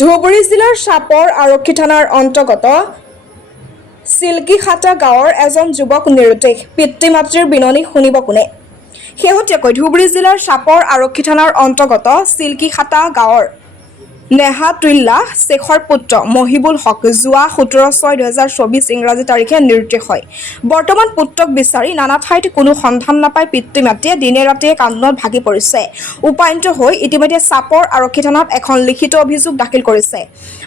ধুবুৰী জিলাৰ চাপৰ আৰক্ষী থানাৰ অন্তৰ্গত চিল্কিখাটা গাঁৱৰ এজন যুৱক নিৰুদ্দেশ পিতৃ মাতৃৰ বিননি শুনিব কোনে শেহতীয়াকৈ ধুবুৰী জিলাৰ চাপৰ আৰক্ষী থানাৰ অন্তৰ্গত চিল্কিখাটা গাঁৱৰ নেহাতুল্লাহ শ্বেখৰ পুত্ৰ মহিবুল হক যোৱা 17/6/2024 ইংৰাজী তাৰিখে নিৰুদ্দেশ হয়। বৰ্তমান পুত্ৰক বিচাৰি নানা ঠাইত কোনো সন্ধান নাপাই পিতৃ মাতৃয়ে দিনে ৰাতিয়ে কান্দোনত ভাগি পৰিছে। উপায়ন্ত হৈ ইতিমধ্যে চাপৰ আৰক্ষী থানাত এখন লিখিত অভিযোগ দাখিল কৰিছে।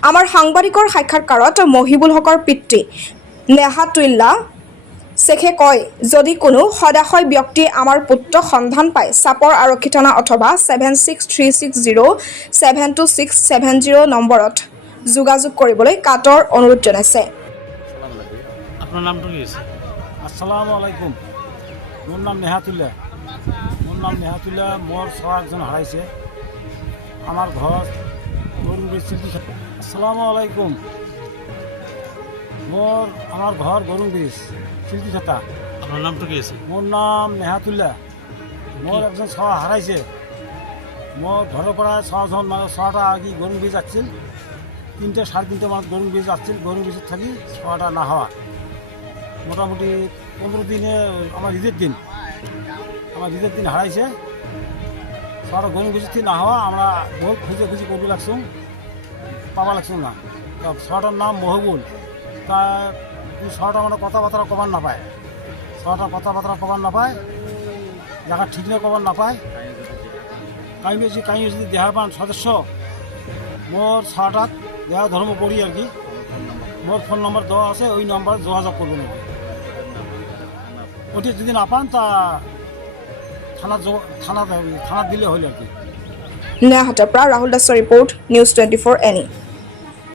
আমাৰ সাংবাদিকৰ সাক্ষাৎকাৰত মহিবুল হকৰ পিতৃ নেহাতুল্লাহ শ্বেখে কয়, যদি কোনো সদাশয় ব্যক্তিয়ে আমাৰ পুত্ৰক সন্ধান পায় চাপৰ আৰক্ষী থানা অথবা 7636072670 নম্বৰত যোগাযোগ কৰিবলৈ কাটৰ অনুৰোধ জনাইছে। আপনার নামটা কি আছে? আসসালামু আলাইকুম। মোর নাম নেহাতুল্লাহ। মোর ছোৱা একজন হারাইছে। আমার ঘর গরুগুড়ি চিল্কিখাটা। আসসালামু আলাইকুম। আমার ঘর গরুগুড়ি চিল্কিখাটা। আপনার নামটা কি আছে? মোর নাম নেহাতুল্লাহ। মোর একজন ছোৱা হারাইছে। মোর ঘরের পৰা ছজন মানে ছোৱাটা আগে গরুগুড়ি যাচ্ছিল। 3টে 3:30 মানত গরুগুড়ি যাচ্ছিল। গরুগুড়িত থাকি ছোৱাটা না হওয়া মোটামুটি 15 দিনে আমার ঈদের দিন হারাইছে। ছোৱাটা গরুগুড়ি না হওয়া আমরা বহুত খুঁজে করবি লাগছুম, পাবা লাগছুম না। ছোৱাটার নাম মহবুল। তা ছোৱাটা মানে কথাবার্তা কবার নাপায়। ছোৱাটা কথাবার্তা কবার নাপায়, জায়গা ঠিক না কবার নাপায়। কাহি বেশি দেহা পান সদস্য মোর ছোৱাটাক দেহা ধর্ম করি আর কি। মোর ফোন নম্বর দেওয়া আছে, ওই নম্বর যোগাযোগ করবেন। ওটি যদি না পান তা থানা দিলে হইল আর কি। নেহাটাৰ পৰা ৰাহুল দাসৰ ৰিপৰ্ট, নিউজ 24 এনি।